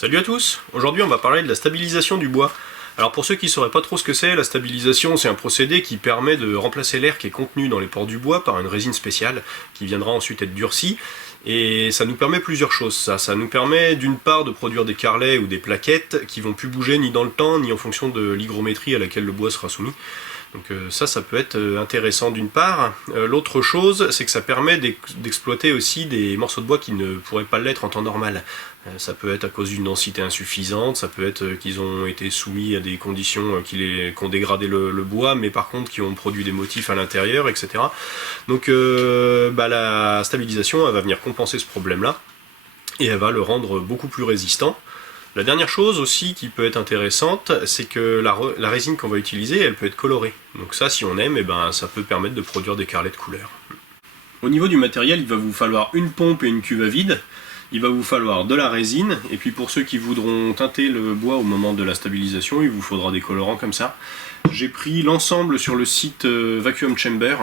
Salut à tous. Aujourd'hui on va parler de la stabilisation du bois. Alors pour ceux qui ne sauraient pas trop ce que c'est, la stabilisation c'est un procédé qui permet de remplacer l'air qui est contenu dans les pores du bois par une résine spéciale qui viendra ensuite être durcie. Et ça nous permet plusieurs choses. Ça nous permet d'une part de produire des carrelets ou des plaquettes qui vont plus bouger ni dans le temps ni en fonction de l'hygrométrie à laquelle le bois sera soumis. Donc ça peut être intéressant d'une part. L'autre chose, c'est que ça permet d'exploiter aussi des morceaux de bois qui ne pourraient pas l'être en temps normal. Ça peut être à cause d'une densité insuffisante, ça peut être qu'ils ont été soumis à des conditions qui ont dégradé le bois, mais par contre qui ont produit des motifs à l'intérieur, etc. Donc la stabilisation, elle va venir compenser ce problème-là, et elle va le rendre beaucoup plus résistant. La dernière chose aussi qui peut être intéressante, c'est que la résine qu'on va utiliser, elle peut être colorée. Donc ça, si on aime, ça peut permettre de produire des carrelets de couleurs. Au niveau du matériel, il va vous falloir une pompe et une cuve à vide. Il va vous falloir de la résine, et puis pour ceux qui voudront teinter le bois au moment de la stabilisation, il vous faudra des colorants comme ça. J'ai pris l'ensemble sur le site Vacuum Chamber.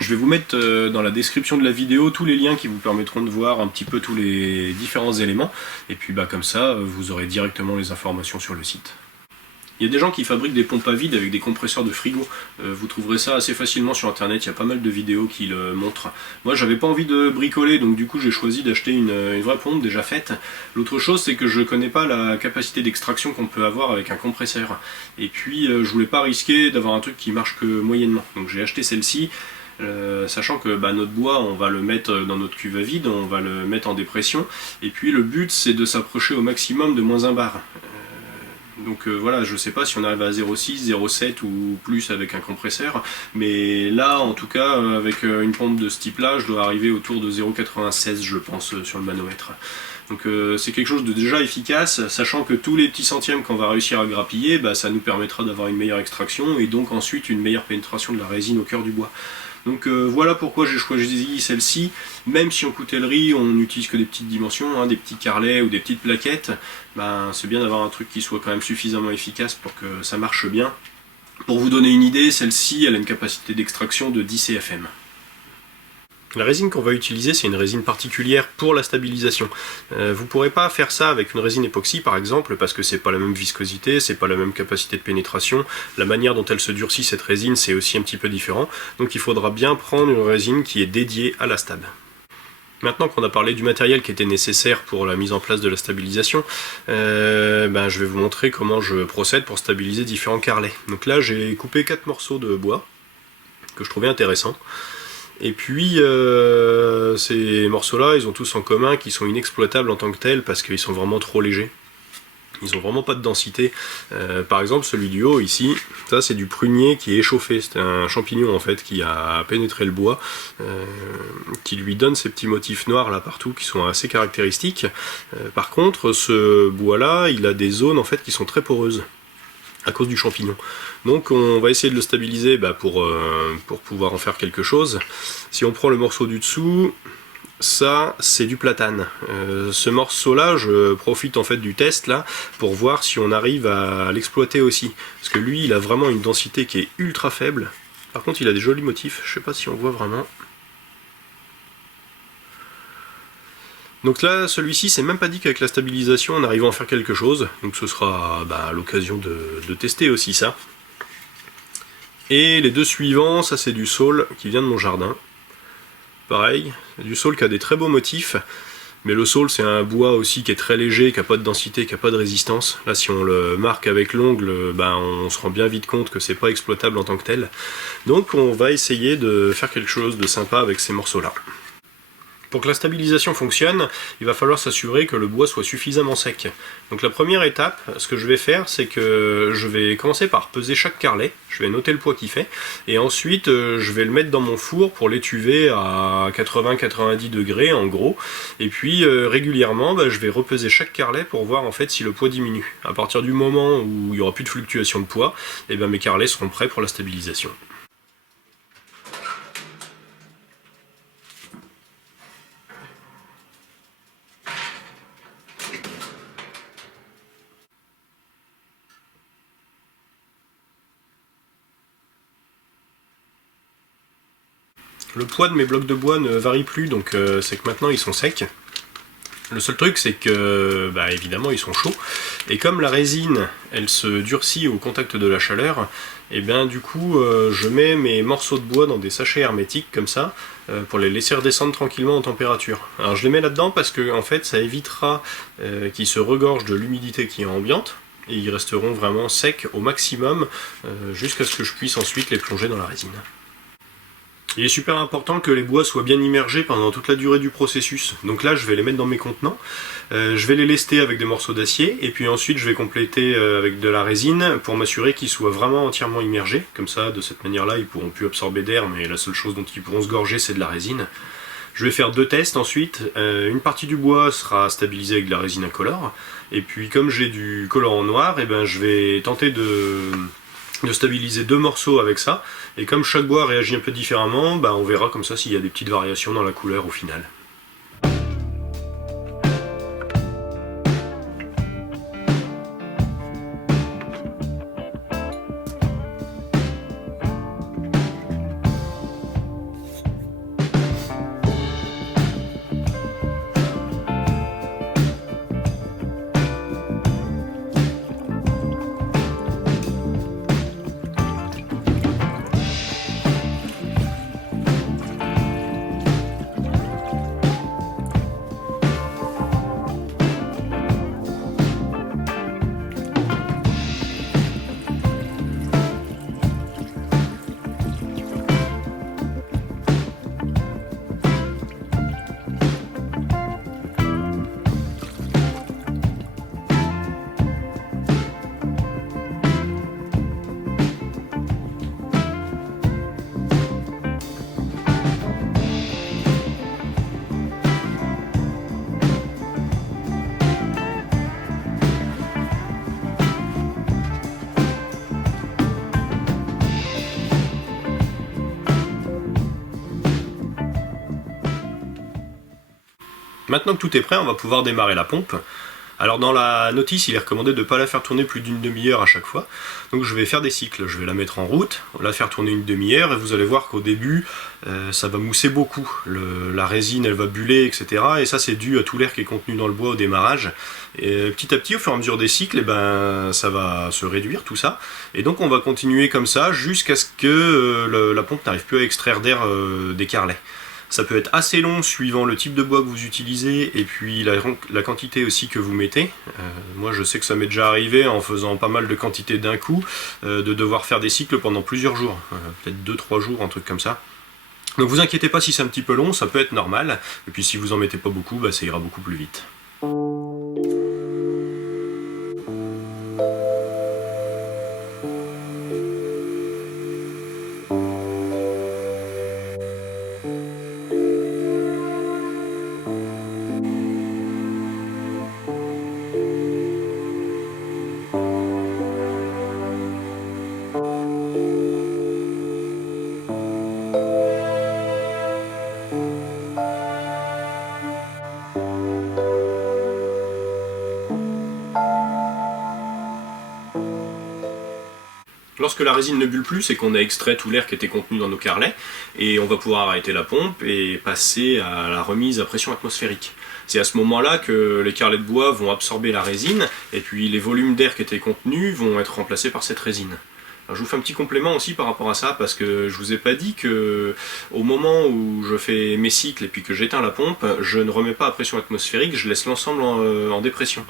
Je vais vous mettre dans la description de la vidéo tous les liens qui vous permettront de voir un petit peu tous les différents éléments. Et puis comme ça, vous aurez directement les informations sur le site. Il y a des gens qui fabriquent des pompes à vide avec des compresseurs de frigo. Vous trouverez ça assez facilement sur internet, il y a pas mal de vidéos qui le montrent. Moi j'avais pas envie de bricoler, donc du coup j'ai choisi d'acheter une vraie pompe déjà faite. L'autre chose c'est que je connais pas la capacité d'extraction qu'on peut avoir avec un compresseur. Et puis je voulais pas risquer d'avoir un truc qui marche que moyennement. Donc j'ai acheté celle-ci. Sachant que notre bois, on va le mettre dans notre cuve à vide, on va le mettre en dépression, et puis le but c'est de s'approcher au maximum de -1 bar. Donc voilà, je sais pas si on arrive à 0,6, 0,7 ou plus avec un compresseur, mais là en tout cas avec une pompe de ce type là, je dois arriver autour de 0,96 je pense sur le manomètre. Donc c'est quelque chose de déjà efficace, sachant que tous les petits centièmes qu'on va réussir à grappiller, ça nous permettra d'avoir une meilleure extraction et donc ensuite une meilleure pénétration de la résine au cœur du bois. Donc voilà pourquoi j'ai choisi celle-ci. Même si en coutellerie on n'utilise que des petites dimensions, des petits carrelets ou des petites plaquettes, c'est bien d'avoir un truc qui soit quand même suffisamment efficace pour que ça marche bien. Pour vous donner une idée, celle-ci elle a une capacité d'extraction de 10 CFM. La résine qu'on va utiliser, c'est une résine particulière pour la stabilisation. Vous ne pourrez pas faire ça avec une résine époxy par exemple, parce que c'est pas la même viscosité, c'est pas la même capacité de pénétration, la manière dont elle se durcit cette résine c'est aussi un petit peu différent, donc il faudra bien prendre une résine qui est dédiée à la stab. Maintenant qu'on a parlé du matériel qui était nécessaire pour la mise en place de la stabilisation, je vais vous montrer comment je procède pour stabiliser différents carrelets. Donc là j'ai coupé 4 morceaux de bois, que je trouvais intéressants. Et puis ces morceaux-là, ils ont tous en commun qu'ils sont inexploitables en tant que tels parce qu'ils sont vraiment trop légers. Ils n'ont vraiment pas de densité. Par exemple, celui du haut ici, ça c'est du prunier qui est échauffé. C'est un champignon en fait qui a pénétré le bois, qui lui donne ces petits motifs noirs là partout qui sont assez caractéristiques. Par contre, ce bois-là, il a des zones en fait qui sont très poreuses à cause du champignon. Donc on va essayer de le stabiliser pour pouvoir en faire quelque chose. Si on prend le morceau du dessous, ça c'est du platane. Ce morceau là, je profite en fait du test là pour voir si on arrive à l'exploiter aussi. Parce que lui il a vraiment une densité qui est ultra faible. Par contre il a des jolis motifs, je sais pas si on voit vraiment. Donc là, celui-ci, c'est même pas dit qu'avec la stabilisation, on arrive à en faire quelque chose. Donc ce sera l'occasion de tester aussi ça. Et les deux suivants, ça c'est du saule qui vient de mon jardin. Pareil, du saule qui a des très beaux motifs. Mais le saule, c'est un bois aussi qui est très léger, qui n'a pas de densité, qui n'a pas de résistance. Là, si on le marque avec l'ongle, on se rend bien vite compte que c'est pas exploitable en tant que tel. Donc on va essayer de faire quelque chose de sympa avec ces morceaux-là. Pour que la stabilisation fonctionne, il va falloir s'assurer que le bois soit suffisamment sec. Donc la première étape, ce que je vais faire, c'est que je vais commencer par peser chaque carrelet, je vais noter le poids qu'il fait, et ensuite je vais le mettre dans mon four pour l'étuver à 80-90 degrés en gros, et puis régulièrement je vais repeser chaque carrelet pour voir en fait si le poids diminue. À partir du moment où il n'y aura plus de fluctuation de poids, mes carrelets seront prêts pour la stabilisation. Le poids de mes blocs de bois ne varie plus, donc c'est que maintenant ils sont secs. Le seul truc, c'est que, évidemment, ils sont chauds. Et comme la résine, elle se durcit au contact de la chaleur, et bien du coup, je mets mes morceaux de bois dans des sachets hermétiques comme ça, pour les laisser redescendre tranquillement en température. Alors je les mets là-dedans parce que, en fait, ça évitera qu'ils se regorgent de l'humidité qui est ambiante, et ils resteront vraiment secs au maximum, jusqu'à ce que je puisse ensuite les plonger dans la résine. Il est super important que les bois soient bien immergés pendant toute la durée du processus. Donc là, je vais les mettre dans mes contenants, je vais les lester avec des morceaux d'acier, et puis ensuite je vais compléter avec de la résine pour m'assurer qu'ils soient vraiment entièrement immergés. Comme ça, de cette manière-là, ils pourront plus absorber d'air, mais la seule chose dont ils pourront se gorger, c'est de la résine. Je vais faire 2 tests ensuite. Une partie du bois sera stabilisée avec de la résine incolore, et puis comme j'ai du colorant noir, je vais tenter de stabiliser 2 morceaux avec ça, et comme chaque bois réagit un peu différemment, on verra comme ça s'il y a des petites variations dans la couleur au final. Maintenant que tout est prêt, on va pouvoir démarrer la pompe. Alors dans la notice, il est recommandé de ne pas la faire tourner plus d'une demi-heure à chaque fois. Donc je vais faire des cycles, je vais la mettre en route, la faire tourner une demi-heure, et vous allez voir qu'au début, ça va mousser beaucoup. La résine, elle va buller, etc. Et ça, c'est dû à tout l'air qui est contenu dans le bois au démarrage. Et petit à petit, au fur et à mesure des cycles, ça va se réduire tout ça. Et donc on va continuer comme ça jusqu'à ce que la pompe n'arrive plus à extraire d'air des carrelets. Ça peut être assez long suivant le type de bois que vous utilisez et puis la quantité aussi que vous mettez. Moi je sais que ça m'est déjà arrivé en faisant pas mal de quantité d'un coup de devoir faire des cycles pendant plusieurs jours, peut-être 2-3 jours, un truc comme ça. Donc vous inquiétez pas si c'est un petit peu long, ça peut être normal. Et puis si vous en mettez pas beaucoup, ça ira beaucoup plus vite. Lorsque la résine ne bulle plus, c'est qu'on a extrait tout l'air qui était contenu dans nos carrelets, et on va pouvoir arrêter la pompe et passer à la remise à pression atmosphérique. C'est à ce moment-là que les carrelets de bois vont absorber la résine, et puis les volumes d'air qui étaient contenus vont être remplacés par cette résine. Alors je vous fais un petit complément aussi par rapport à ça, parce que je vous ai pas dit que au moment où je fais mes cycles et puis que j'éteins la pompe, je ne remets pas à pression atmosphérique, je laisse l'ensemble en dépression.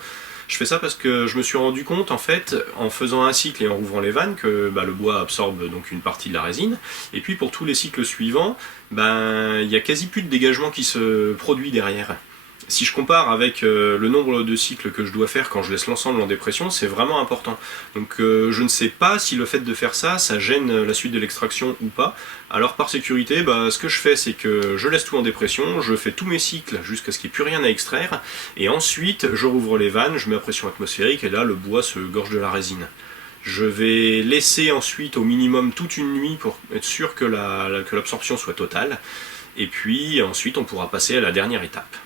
Je fais ça parce que je me suis rendu compte, en fait, en faisant un cycle et en rouvrant les vannes, que le bois absorbe donc une partie de la résine. Et puis pour tous les cycles suivants, il n'y a quasi plus de dégagement qui se produit derrière. Si je compare avec le nombre de cycles que je dois faire quand je laisse l'ensemble en dépression, c'est vraiment important. Donc je ne sais pas si le fait de faire ça, ça gêne la suite de l'extraction ou pas. Alors par sécurité, ce que je fais, c'est que je laisse tout en dépression, je fais tous mes cycles jusqu'à ce qu'il n'y ait plus rien à extraire, et ensuite je rouvre les vannes, je mets à pression atmosphérique, et là le bois se gorge de la résine. Je vais laisser ensuite au minimum toute une nuit pour être sûr que l'absorption soit totale, et puis ensuite on pourra passer à la dernière étape.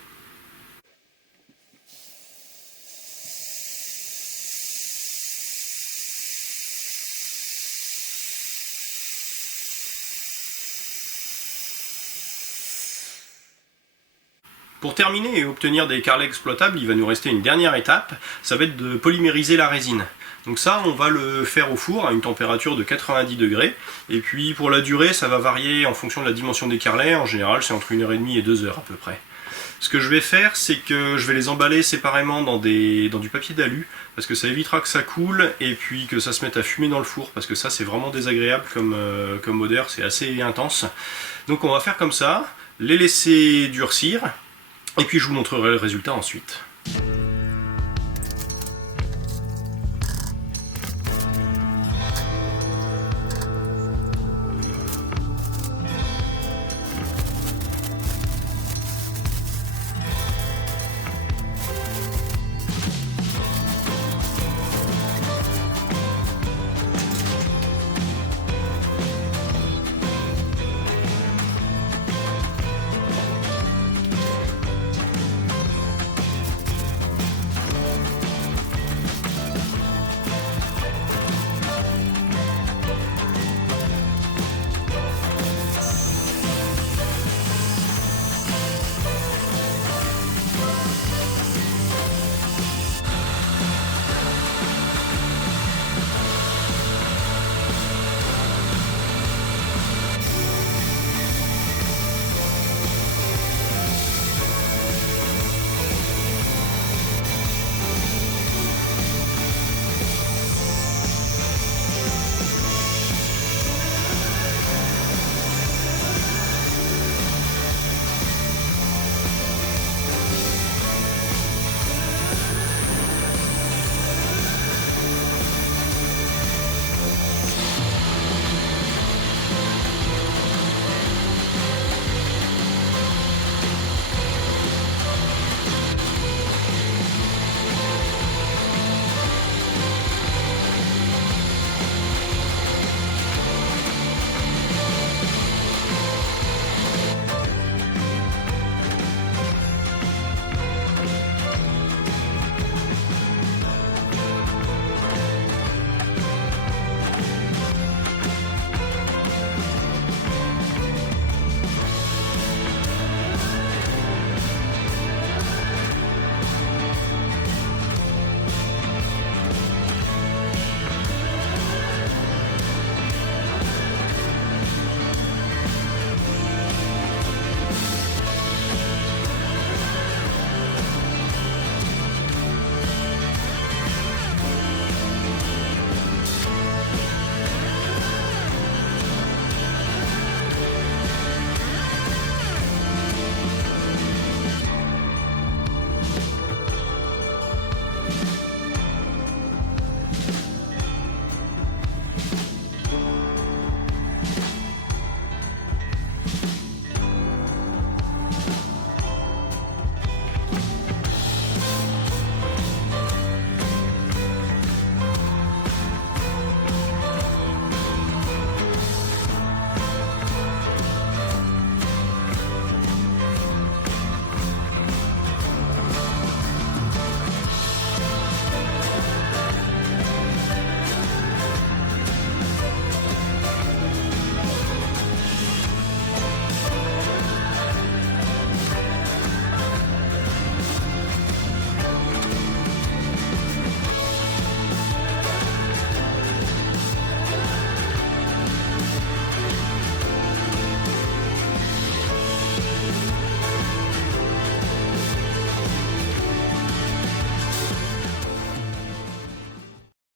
Pour terminer et obtenir des carrelets exploitables, il va nous rester une dernière étape, ça va être de polymériser la résine. Donc ça, on va le faire au four à une température de 90 degrés. Et puis pour la durée, ça va varier en fonction de la dimension des carrelets. En général, c'est entre 1h30 et 2 heures à peu près. Ce que je vais faire, c'est que je vais les emballer séparément dans du papier d'alu, parce que ça évitera que ça coule et puis que ça se mette à fumer dans le four, parce que ça c'est vraiment désagréable comme odeur, c'est assez intense. Donc on va faire comme ça, les laisser durcir, et puis je vous montrerai le résultat ensuite.